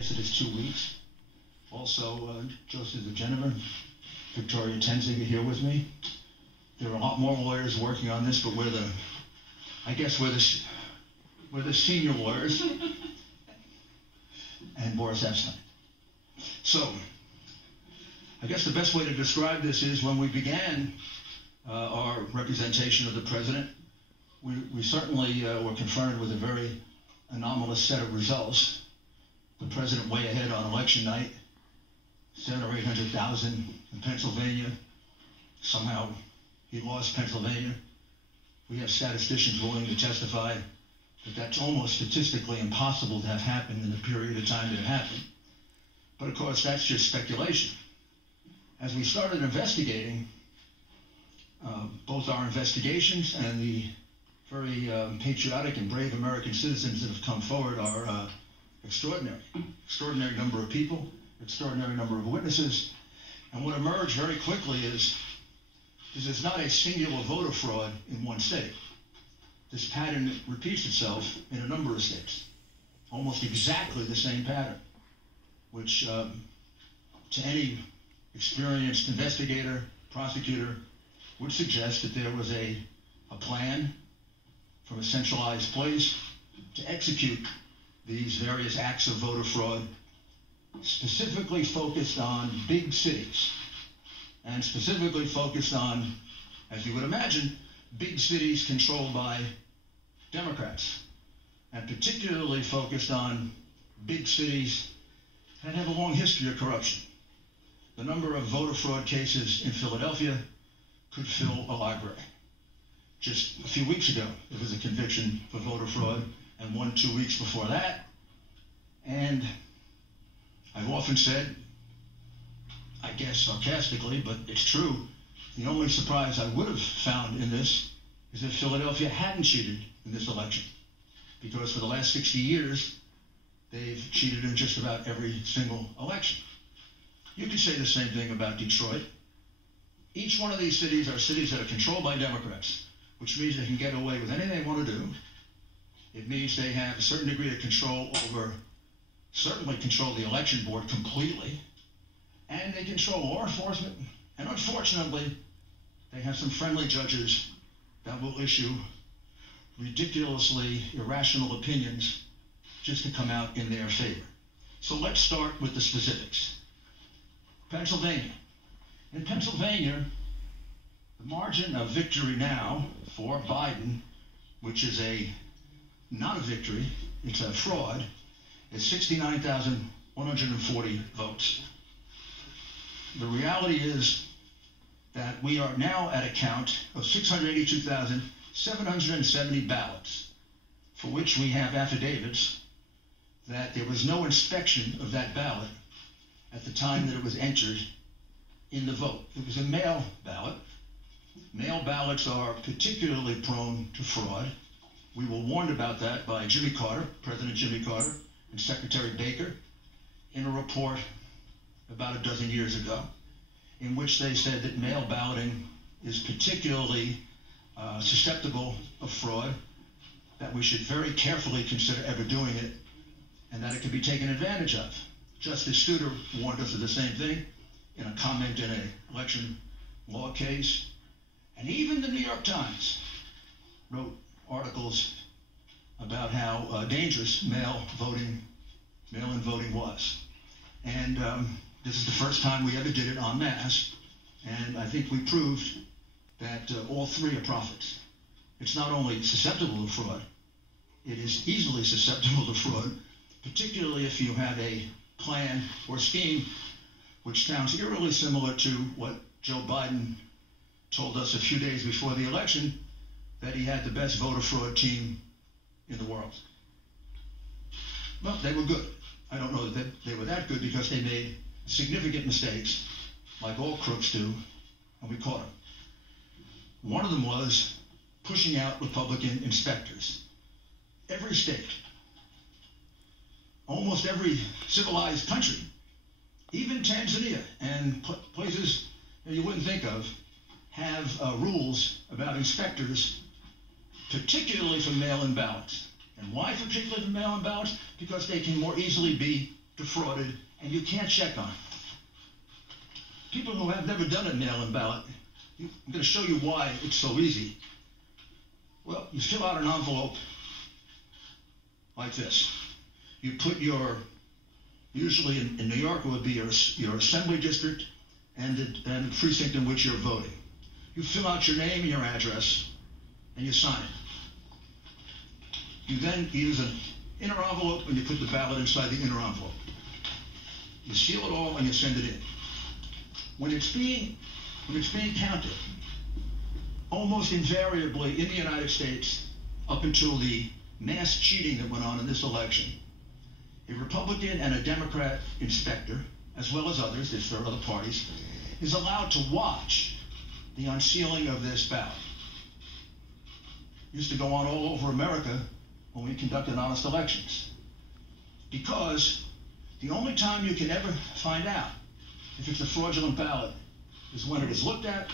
Yes, it is 2 weeks. Also, Joseph the gentleman, Victoria Tenzing are here with me. There are a lot more lawyers working on this, but we're the senior lawyers, and Boris Epstein. So, I guess the best way to describe this is when we began our representation of the president, we certainly were confronted with a very anomalous set of results. The president way ahead on election night, 700,000 or 800,000 in Pennsylvania. Somehow he lost Pennsylvania. We have statisticians willing to testify that that's almost statistically impossible to have happened in the period of time that it happened. But of course, that's just speculation. As we started investigating, both our investigations and the very patriotic and brave American citizens that have come forward are extraordinary. Extraordinary number of people, extraordinary number of witnesses. And what emerged very quickly is there's not a singular voter fraud in one state. This pattern repeats itself in a number of states. Almost exactly the same pattern, which to any experienced investigator, prosecutor, would suggest that there was a plan from a centralized place to execute these various acts of voter fraud, specifically focused on big cities, and specifically focused on, as you would imagine, big cities controlled by Democrats, and particularly focused on big cities that have a long history of corruption. The number of voter fraud cases in Philadelphia could fill a library. Just a few weeks ago, there was a conviction for voter fraud, and 2 weeks before that. And I've often said, I guess sarcastically, but it's true, the only surprise I would have found in this is if Philadelphia hadn't cheated in this election. Because for the last 60 years, they've cheated in just about every single election. You could say the same thing about Detroit. Each one of these cities are cities that are controlled by Democrats, which means they can get away with anything they want to do. It means they have a certain degree of control over, certainly control the election board completely, and they control law enforcement, and unfortunately, they have some friendly judges that will issue ridiculously irrational opinions just to come out in their favor. So let's start with the specifics. Pennsylvania. In Pennsylvania, the margin of victory now for Biden, which is not a victory, it's a fraud, is 69,140 votes. The reality is that we are now at a count of 682,770 ballots, for which we have affidavits that there was no inspection of that ballot at the time that it was entered in the vote. It was a mail ballot. Mail ballots are particularly prone to fraud. We were warned about that by Jimmy Carter, President Jimmy Carter, and Secretary Baker in a report about a dozen years ago, in which they said that mail balloting is particularly susceptible of fraud, that we should very carefully consider ever doing it, and that it can be taken advantage of. Justice Souter warned us of the same thing in a comment in an election law case. And even the New York Times wrote articles about how dangerous mail-in voting was. And this is the first time we ever did it en masse, and I think we proved that all three are prophets. It's not only susceptible to fraud, it is easily susceptible to fraud, particularly if you have a plan or scheme which sounds eerily similar to what Joe Biden told us a few days before the election, that he had the best voter fraud team in the world. Well, they were good. I don't know that they were that good because they made significant mistakes, like all crooks do, and we caught them. One of them was pushing out Republican inspectors. Every state, almost every civilized country, even Tanzania and places that you wouldn't think of, have rules about inspectors, particularly for mail-in ballots. And why particularly for mail-in ballots? Because they can more easily be defrauded, and you can't check on it. People who have never done a mail-in ballot, I'm going to show you why it's so easy. Well, you fill out an envelope like this. You put your, usually in New York, it would be your assembly district and the precinct in which you're voting. You fill out your name and your address, and you sign it. You then use an inner envelope, and you put the ballot inside the inner envelope. You seal it all, and you send it in. When it's being counted, almost invariably in the United States, up until the mass cheating that went on in this election, a Republican and a Democrat inspector, as well as others, if there are other parties, is allowed to watch the unsealing of this ballot. It used to go on all over America when we conducted honest elections. Because the only time you can ever find out if it's a fraudulent ballot is when it is looked at.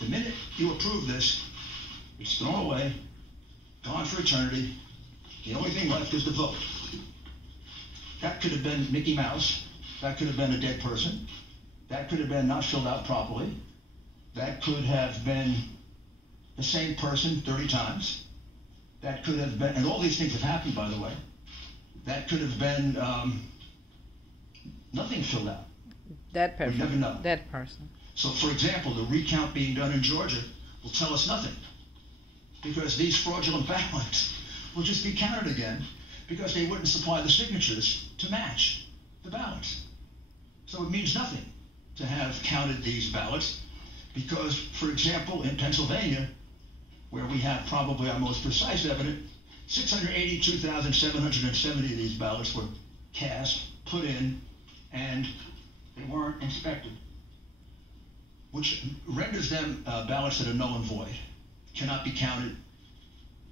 The minute you approve this, it's thrown away, gone for eternity. The only thing left is the vote. That could have been Mickey Mouse. That could have been a dead person. That could have been not filled out properly. That could have been the same person 30 times. That could have been, and all these things have happened, by the way. That could have been nothing filled out. That person. We never know. That person. So, for example, the recount being done in Georgia will tell us nothing, because these fraudulent ballots will just be counted again because they wouldn't supply the signatures to match the ballots. So it means nothing to have counted these ballots because, for example, in Pennsylvania, where we have probably our most precise evidence, 682,770 of these ballots were cast, put in, and they weren't inspected, which renders them ballots that are null and void, cannot be counted,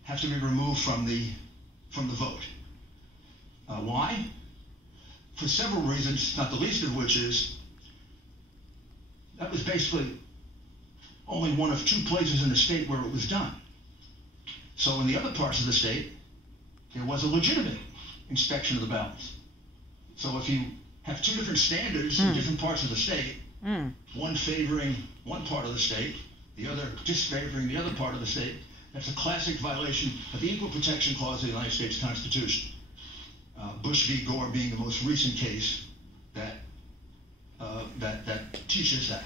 have to be removed from the vote. Why? For several reasons, not the least of which is that was basically only one of 2 places in the state where it was done. So in the other parts of the state, there was a legitimate inspection of the ballots. So if you have 2 different standards in different parts of the state, one favoring one part of the state, the other disfavoring the other part of the state, that's a classic violation of the Equal Protection Clause of the United States Constitution. Bush v. Gore being the most recent case that teaches that.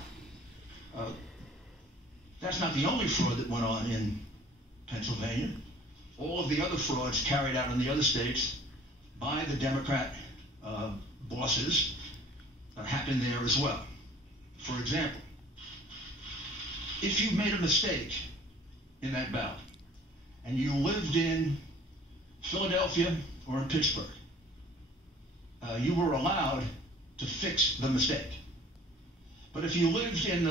That's not the only fraud that went on in Pennsylvania. All of the other frauds carried out in the other states by the Democrat bosses happened there as well. For example, if you made a mistake in that ballot and you lived in Philadelphia or in Pittsburgh, you were allowed to fix the mistake. But if you lived in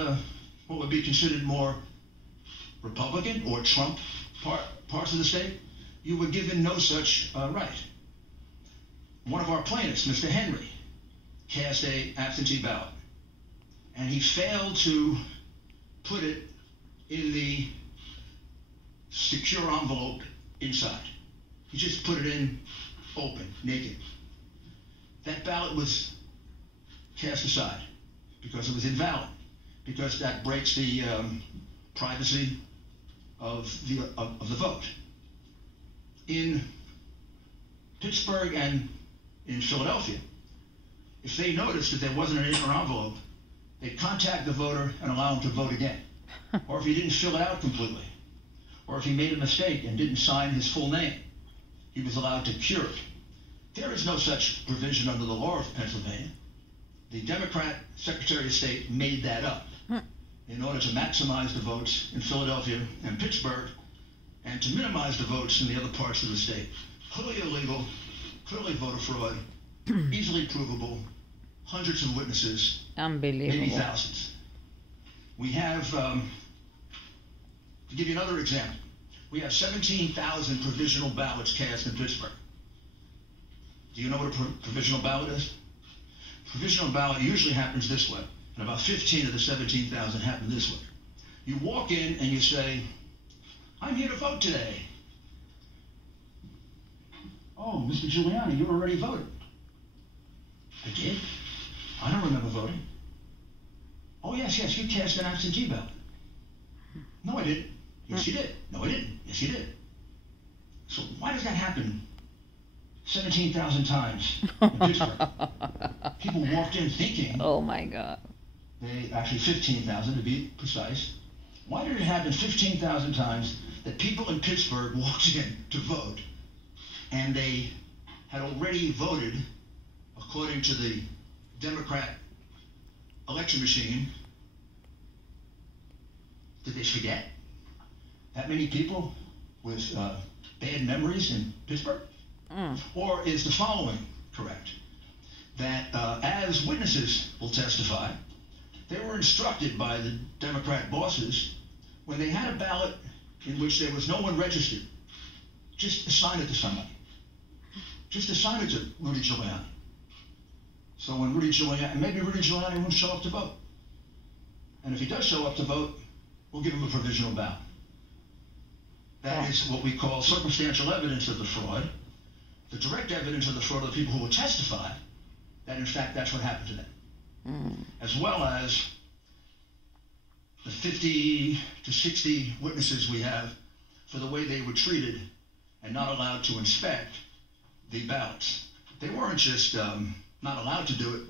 what would be considered more Republican or Trump parts of the state, you were given no such right. One of our plaintiffs, Mr. Henry, cast an absentee ballot, and he failed to put it in the secure envelope inside. He just put it in open, naked. That ballot was cast aside because it was invalid, because that breaks the privacy of the vote. In Pittsburgh and in Philadelphia, if they noticed that there wasn't an inner envelope, they'd contact the voter and allow him to vote again. Or if he didn't fill it out completely, or if he made a mistake and didn't sign his full name, he was allowed to cure it. There is no such provision under the law of Pennsylvania. The Democrat Secretary of State made that up in order to maximize the votes in Philadelphia and Pittsburgh and to minimize the votes in the other parts of the state. Clearly illegal, clearly voter fraud, easily provable, hundreds of witnesses, maybe thousands. We have, to give you another example, we have 17,000 provisional ballots cast in Pittsburgh. Do you know what a provisional ballot is? Provisional ballot usually happens this way, and about 15 of the 17,000 happen this way. You walk in and you say, "I'm here to vote today." "Oh, Mr. Giuliani, you already voted." I did? I don't remember voting. Oh, yes, you cast an absentee ballot. No, I didn't. Yes, you did. No, I didn't. Yes, you did. So why does that happen 17,000 times in Pittsburgh? People walked in thinking... Oh, my God. Actually 15,000 to be precise. Why did it happen 15,000 times that people in Pittsburgh walked in to vote and they had already voted according to the Democrat election machine? Did they forget? That many people with bad memories in Pittsburgh? Or is the following correct? That as witnesses will testify, they were instructed by the Democrat bosses when they had a ballot in which there was no one registered, just assign it to somebody. Just assign it to Rudy Giuliani. So when Rudy Giuliani won't show up to vote. And if he does show up to vote, we'll give him a provisional ballot. That is what we call circumstantial evidence of the fraud. The direct evidence of the fraud of the people who will testify that in fact that's what happened to them. As well as the 50 to 60 witnesses we have for the way they were treated and not allowed to inspect the ballots. They weren't just not allowed to do it.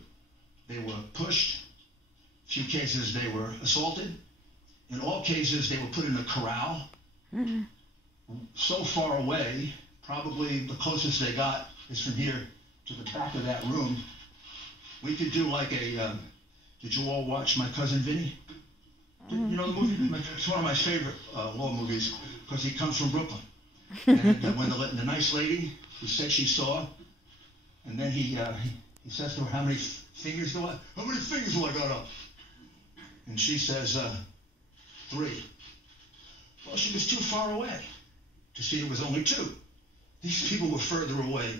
They were pushed. In a few cases they were assaulted. In all cases they were put in a corral so far away, probably the closest they got is from here to the back of that room. We could do like a, did you all watch My Cousin Vinny? You know the movie? It's one of my favorite law movies because he comes from Brooklyn. And when the nice lady who said she saw, and then he says to her, how many fingers do I got up? And she says, 3. Well, she was too far away to see it was only 2. These people were further away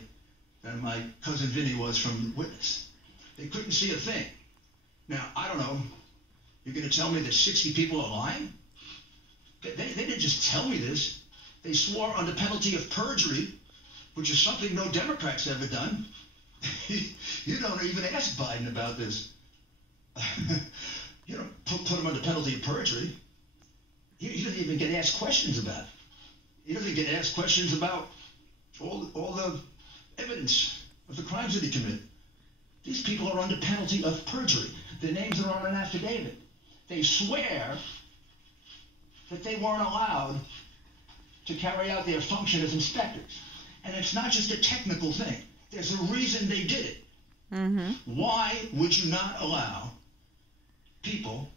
than my cousin Vinny was from the witness. They couldn't see a thing. Now, I don't know. You're going to tell me that 60 people are lying? They didn't just tell me this. They swore under penalty of perjury, which is something no Democrat's ever done. You don't even ask Biden about this. You don't put him under penalty of perjury. He doesn't even get asked questions about it. He doesn't get asked questions about all the evidence of the crimes that he committed. These people are under penalty of perjury. Their names are on an affidavit. They swear that they weren't allowed to carry out their function as inspectors. And it's not just a technical thing. There's a reason they did it. Why would you not allow people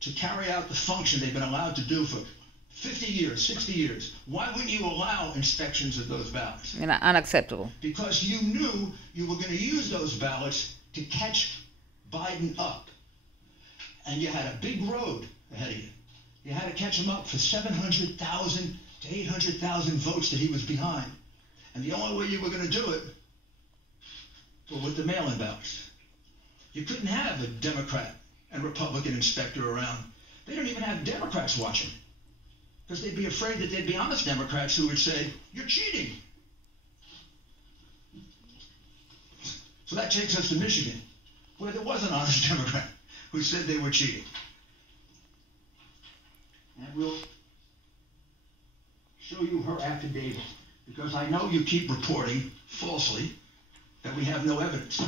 to carry out the function they've been allowed to do for 50 years, 60 years? Why wouldn't you allow inspections of those ballots? Unacceptable. Because you knew you were going to use those ballots to catch Biden up. And you had a big road ahead of you. You had to catch him up for 700,000 to 800,000 votes that he was behind. And the only way you were going to do it was with the mail-in ballots. You couldn't have a Democrat and Republican inspector around. They don't even have Democrats watching, because they'd be afraid that there'd be honest Democrats who would say, you're cheating. So that takes us to Michigan, where there was an honest Democrat who said they were cheating. And we'll show you her affidavit, because I know you keep reporting falsely that we have no evidence,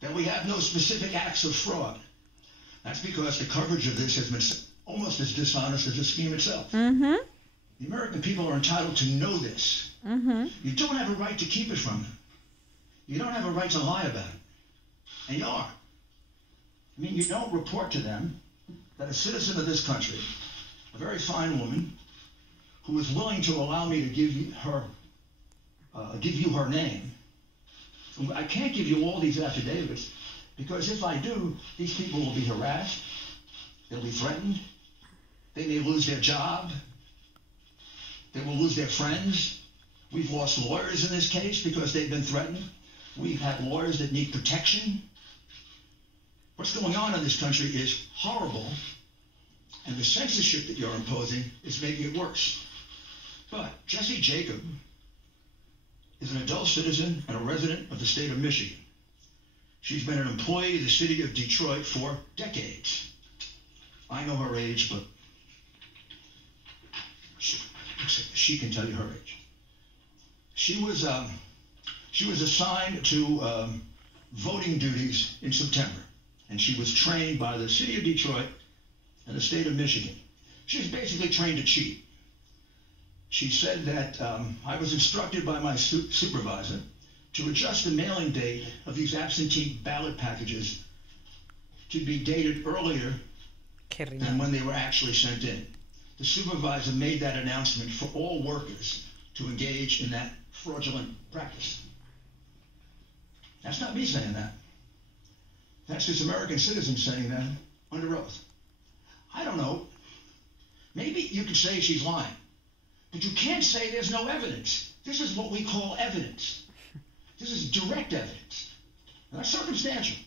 that we have no specific acts of fraud. That's because the coverage of this has been almost as dishonest as the scheme itself. The American people are entitled to know this. You don't have a right to keep it from them. You don't have a right to lie about it. And you are. I mean, you don't report to them that a citizen of this country, a very fine woman, who is willing to allow me to give you her name. I can't give you all these affidavits, because if I do, these people will be harassed, they'll be threatened, they may lose their job, they will lose their friends. We've lost lawyers in this case because they've been threatened. We've had lawyers that need protection. What's going on in this country is horrible, and the censorship that you're imposing is making it worse. But Jesse Jacob is an adult citizen and a resident of the state of Michigan. She's been an employee of the city of Detroit for decades. I know her age, but she can tell you her age. She was assigned to voting duties in September, and she was trained by the city of Detroit and the state of Michigan. She was basically trained to cheat. She said that I was instructed by my supervisor to adjust the mailing date of these absentee ballot packages to be dated earlier than when they were actually sent in. The supervisor made that announcement for all workers to engage in that fraudulent practice. That's not me saying that. That's this American citizen saying that under oath. I don't know. Maybe you could say she's lying, but you can't say there's no evidence. This is what we call evidence. This is direct evidence. Now, that's circumstantial.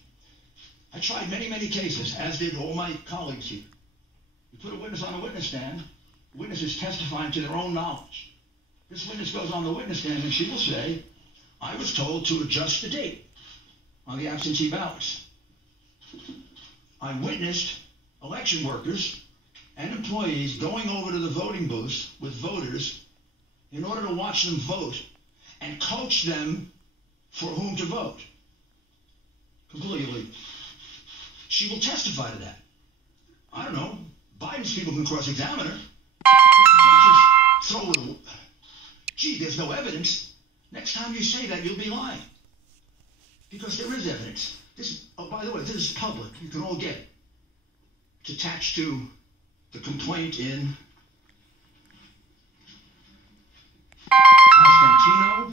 I tried many, many cases, as did all my colleagues here. You put a witness on a witness stand, the witness is testifying to their own knowledge. This witness goes on the witness stand and she will say, I was told to adjust the date on the absentee ballots. I witnessed election workers and employees going over to the voting booths with voters in order to watch them vote and coach them for whom to vote. Completely illegal. She will testify to that. I don't know. Biden's people can cross-examine her. Just throw it. Gee, there's no evidence. Next time you say that, you'll be lying. Because there is evidence. This, oh, by the way, this is public. You can all get it. It's attached to the complaint in Constantino.